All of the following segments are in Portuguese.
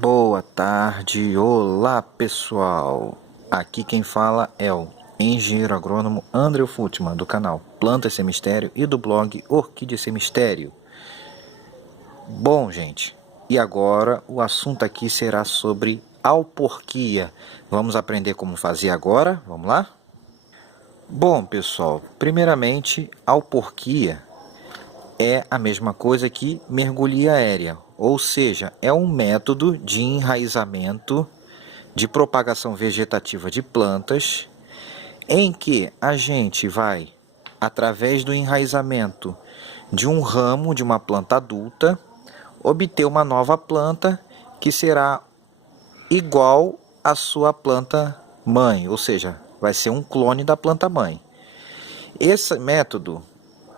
Boa tarde, olá pessoal, aqui quem fala é o engenheiro agrônomo André Futman do canal Plantas Sem Mistério e do blog Orquídea Sem Mistério. Bom gente, e agora o assunto aqui será sobre alporquia. Vamos aprender como fazer agora, vamos lá? Bom pessoal, primeiramente alporquia é a mesma coisa que mergulhia aérea, ou seja, é um método de enraizamento de propagação vegetativa de plantas, em que a gente vai, através do enraizamento de um ramo de uma planta adulta, obter uma nova planta que será igual à sua planta mãe, ou seja, vai ser um clone da planta mãe. Esse método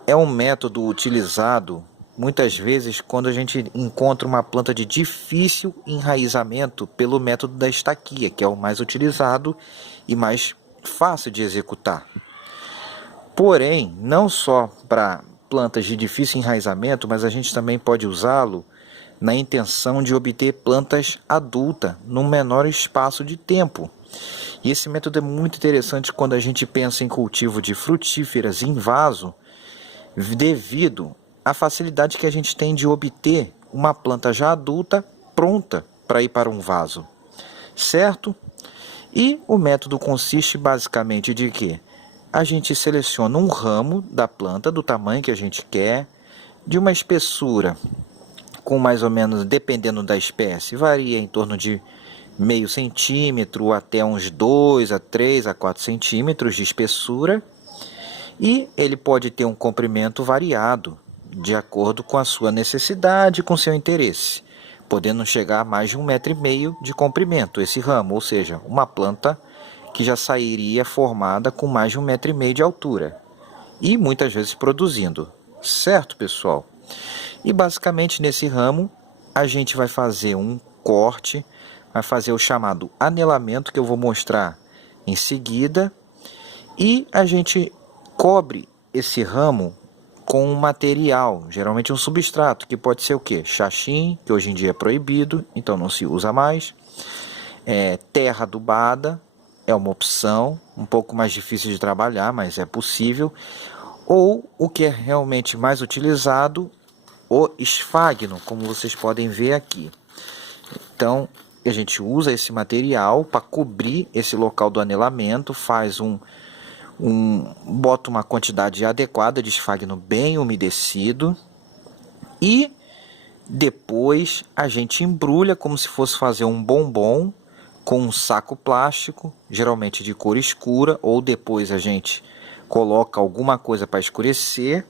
é um método utilizado muitas vezes quando a gente encontra uma planta de difícil enraizamento pelo método da estaquia, que é o mais utilizado e mais fácil de executar. Porém, não só para plantas de difícil enraizamento, mas a gente também pode usá-lo na intenção de obter plantas adultas num menor espaço de tempo. E esse método é muito interessante quando a gente pensa em cultivo de frutíferas em vaso, devido à facilidade que a gente tem de obter uma planta já adulta pronta para ir para um vaso, certo? E o método consiste basicamente de que a gente seleciona um ramo da planta do tamanho que a gente quer, de uma espessura com mais ou menos, dependendo da espécie, varia em torno de meio centímetro até uns 2 a 3 a 4 centímetros de espessura. E ele pode ter um comprimento variado, de acordo com a sua necessidade e com seu interesse, podendo chegar a mais de 1,5 m de comprimento esse ramo, ou seja, uma planta que já sairia formada com mais de 1,5 m de altura, e muitas vezes produzindo, certo pessoal? E basicamente nesse ramo a gente vai fazer um corte, vai fazer o chamado anelamento, que eu vou mostrar em seguida, e a gente cobre esse ramo com um material, geralmente um substrato, que pode ser o que? Xaxim, que hoje em dia é proibido, então não se usa mais. Terra adubada é uma opção, um pouco mais difícil de trabalhar, mas é possível. Ou o que é realmente mais utilizado, o esfagno, como vocês podem ver aqui. Então a gente usa esse material para cobrir esse local do anelamento, bota uma quantidade adequada de esfagno bem umedecido e depois a gente embrulha como se fosse fazer um bombom com um saco plástico, geralmente de cor escura, ou depois a gente coloca alguma coisa para escurecer.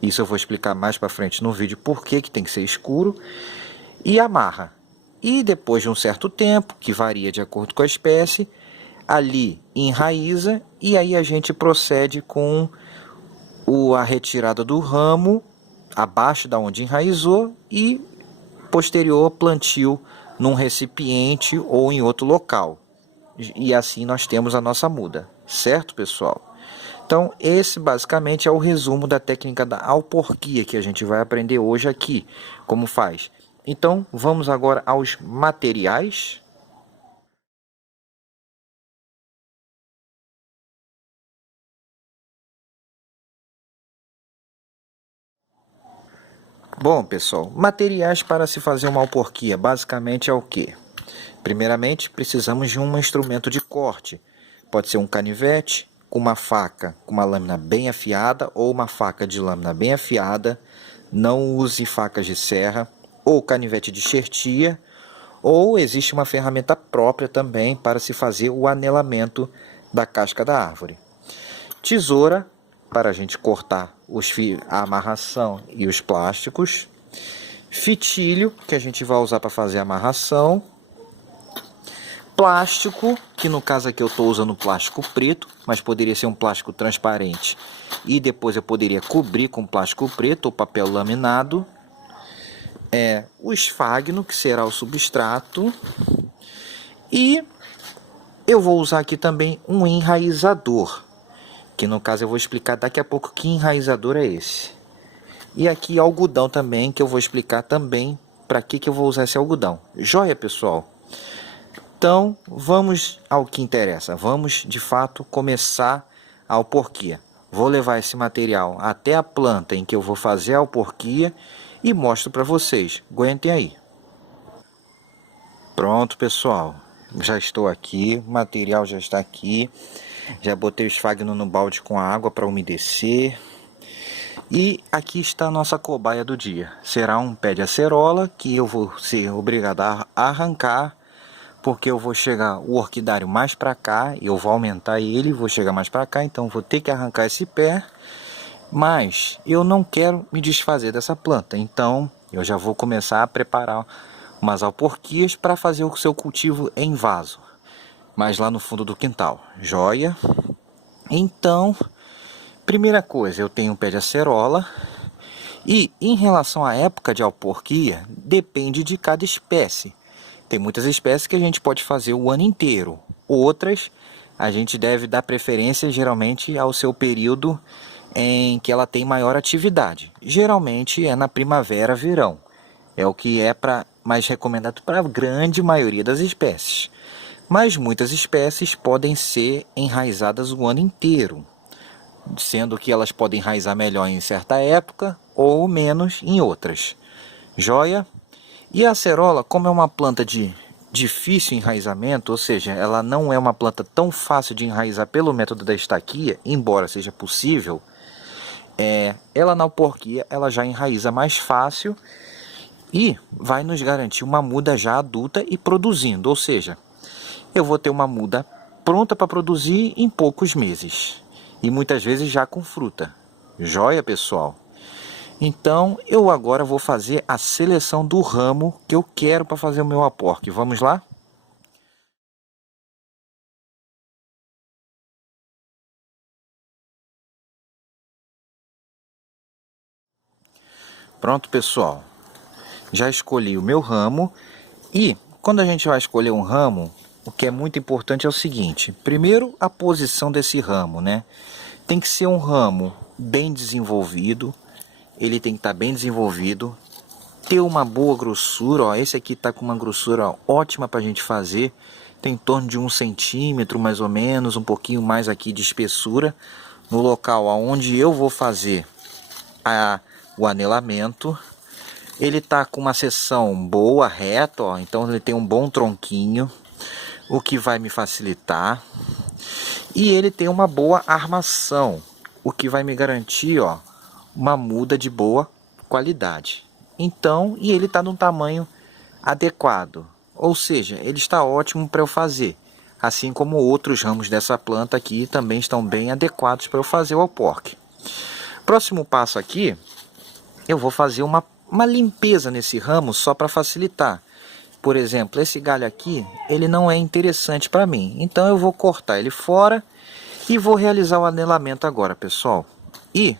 Isso eu vou explicar mais para frente no vídeo por que tem que ser escuro, e amarra. E depois de um certo tempo, que varia de acordo com a espécie, ali enraiza, e aí a gente procede com a retirada do ramo abaixo da onde enraizou e posterior plantio num recipiente ou em outro local. E assim nós temos a nossa muda, certo pessoal? Então esse basicamente é o resumo da técnica da alporquia que a gente vai aprender hoje aqui, como faz. Então vamos agora aos materiais. Bom, pessoal, materiais para se fazer uma alporquia basicamente é o que? Primeiramente, precisamos de um instrumento de corte. Pode ser um canivete, com uma faca com uma lâmina bem afiada ou uma faca de lâmina bem afiada. Não use facas de serra ou canivete de xertia, ou existe uma ferramenta própria também para se fazer o anelamento da casca da árvore. Tesoura, para a gente cortar a amarração e os plásticos. Fitilho, que a gente vai usar para fazer a amarração. Plástico, que no caso aqui eu estou usando plástico preto, mas poderia ser um plástico transparente. E depois eu poderia cobrir com plástico preto ou papel laminado. O esfagno, que será o substrato. E eu vou usar aqui também um enraizador, que no caso eu vou explicar daqui a pouco que enraizador é esse. E aqui algodão também, que eu vou explicar também para que eu vou usar esse algodão. Joia, pessoal? Então, vamos ao que interessa. Vamos, de fato, começar a alporquia. Vou levar esse material até a planta em que eu vou fazer a alporquia e mostro para vocês. Aguentem aí. Pronto, pessoal. Já estou aqui, o material já está aqui. Já botei o esfagno no balde com água para umedecer. E aqui está a nossa cobaia do dia. Será um pé de acerola que eu vou ser obrigado a arrancar, porque eu vou chegar o orquidário mais para cá, eu vou aumentar ele, vou chegar mais para cá, então vou ter que arrancar esse pé. Mas eu não quero me desfazer dessa planta, então eu já vou começar a preparar umas alporquias para fazer o seu cultivo em vaso, mas lá no fundo do quintal. Joia? Então, primeira coisa, eu tenho um pé de acerola. E em relação à época de alporquia, depende de cada espécie. Tem muitas espécies que a gente pode fazer o ano inteiro. Outras, a gente deve dar preferência geralmente ao seu período em que ela tem maior atividade. Geralmente é na primavera, verão. É o que é mais recomendado para a grande maioria das espécies. Mas muitas espécies podem ser enraizadas o ano inteiro, sendo que elas podem enraizar melhor em certa época ou menos em outras. Joia? E a acerola, como é uma planta de difícil enraizamento, ou seja, ela não é uma planta tão fácil de enraizar pelo método da estaquia, embora seja possível, ela na alporquia ela já enraiza mais fácil e vai nos garantir uma muda já adulta e produzindo, ou seja, eu vou ter uma muda pronta para produzir em poucos meses e muitas vezes já com fruta. Joia, pessoal? Então eu agora vou fazer a seleção do ramo que eu quero para fazer o meu alporque. Vamos lá? Pronto, pessoal. Já escolhi o meu ramo e quando a gente vai escolher um ramo, o que é muito importante é o seguinte: primeiro, a posição desse ramo, né? Tem que ser um ramo bem desenvolvido, ele tem que estar bem desenvolvido, ter uma boa grossura, ó. Esse aqui está com uma grossura ótima para a gente fazer, tem em torno de 1 centímetro mais ou menos, um pouquinho mais aqui de espessura, no local onde eu vou fazer o anelamento. Ele está com uma seção boa, reta, ó, então ele tem um bom tronquinho, o que vai me facilitar. E ele tem uma boa armação, o que vai me garantir, ó, uma muda de boa qualidade. Então, e ele está num tamanho adequado, ou seja, ele está ótimo para eu fazer. Assim como outros ramos dessa planta aqui também estão bem adequados para eu fazer o alporque. Próximo passo aqui, eu vou fazer uma limpeza nesse ramo só para facilitar. Por exemplo, esse galho aqui, ele não é interessante para mim. Então eu vou cortar ele fora e vou realizar o anelamento agora, pessoal. E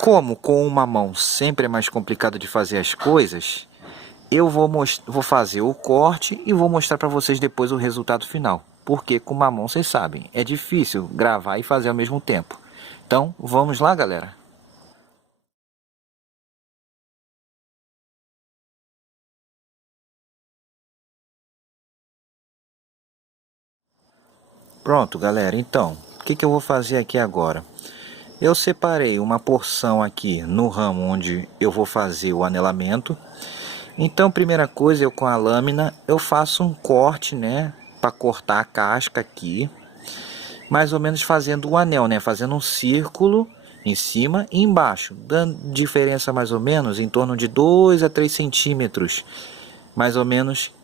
como com uma mão sempre é mais complicado de fazer as coisas, eu vou fazer o corte e vou mostrar para vocês depois o resultado final. Porque com uma mão, vocês sabem, é difícil gravar e fazer ao mesmo tempo. Então, vamos lá, galera? Pronto, galera. Então, o que eu vou fazer aqui agora? Eu separei uma porção aqui no ramo onde eu vou fazer o anelamento. Então, primeira coisa, eu com a lâmina, eu faço um corte, né? Para cortar a casca aqui. Mais ou menos fazendo um anel, né? Fazendo um círculo em cima e embaixo. Dando diferença mais ou menos em torno de 2 a 3 centímetros. Mais ou menos,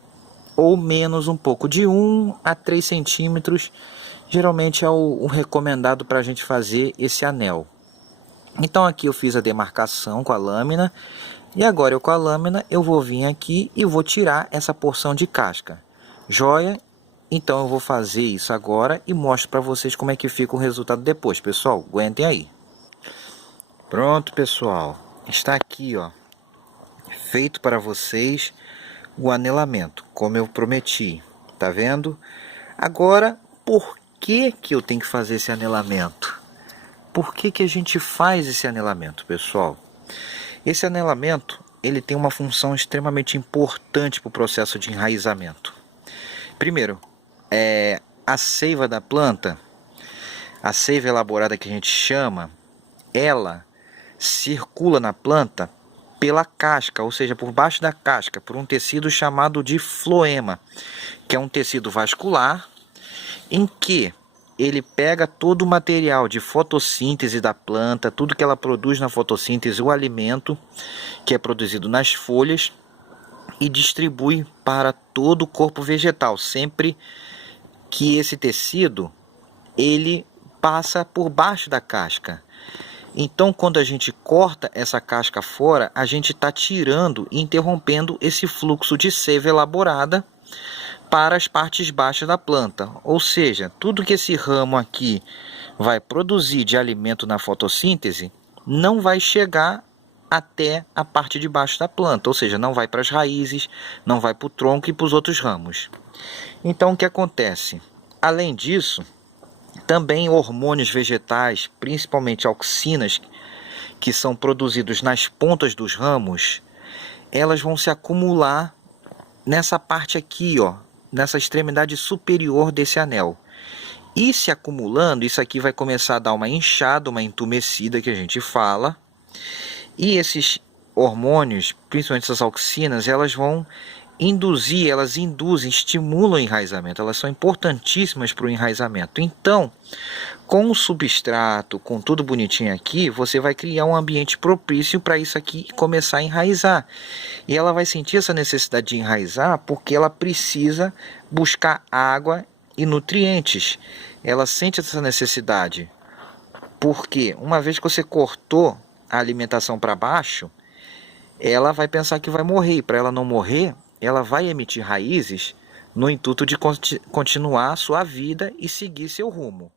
ou menos um pouco. De 1 a 3 centímetros, geralmente é o recomendado para a gente fazer esse anel. Então aqui eu fiz a demarcação com a lâmina. E agora eu com a lâmina eu vou vir aqui e vou tirar essa porção de casca. Joia? Então eu vou fazer isso agora e mostro para vocês como é que fica o resultado depois, pessoal. Aguentem aí. Pronto, pessoal. Está aqui, ó, feito para vocês o anelamento, como eu prometi. Tá vendo? Agora, por que eu tenho que fazer esse anelamento? Por que a gente faz esse anelamento, pessoal? Esse anelamento ele tem uma função extremamente importante para o processo de enraizamento. Primeiro, a seiva da planta, a seiva elaborada que a gente chama, ela circula na planta pela casca, ou seja, por baixo da casca, por um tecido chamado de floema, que é um tecido vascular em que ele pega todo o material de fotossíntese da planta, tudo que ela produz na fotossíntese, o alimento que é produzido nas folhas, e distribui para todo o corpo vegetal, sempre que esse tecido ele passa por baixo da casca. Então, quando a gente corta essa casca fora, a gente está tirando e interrompendo esse fluxo de seiva elaborada para as partes baixas da planta. Ou seja, tudo que esse ramo aqui vai produzir de alimento na fotossíntese não vai chegar até a parte de baixo da planta, ou seja, não vai para as raízes, não vai para o tronco e para os outros ramos. Então, o que acontece? Além disso, também hormônios vegetais, principalmente auxinas, que são produzidos nas pontas dos ramos, elas vão se acumular nessa parte aqui, ó, nessa extremidade superior desse anel. E se acumulando, isso aqui vai começar a dar uma inchada, uma entumecida que a gente fala. E esses hormônios, principalmente essas auxinas, elas vão induzir, elas induzem, estimulam o enraizamento, elas são importantíssimas para o enraizamento. Então, com o substrato, com tudo bonitinho aqui, você vai criar um ambiente propício para isso aqui começar a enraizar. E ela vai sentir essa necessidade de enraizar porque ela precisa buscar água e nutrientes. Ela sente essa necessidade. Porque uma vez que você cortou a alimentação para baixo, ela vai pensar que vai morrer. E para ela não morrer, ela vai emitir raízes no intuito de continuar a sua vida e seguir seu rumo.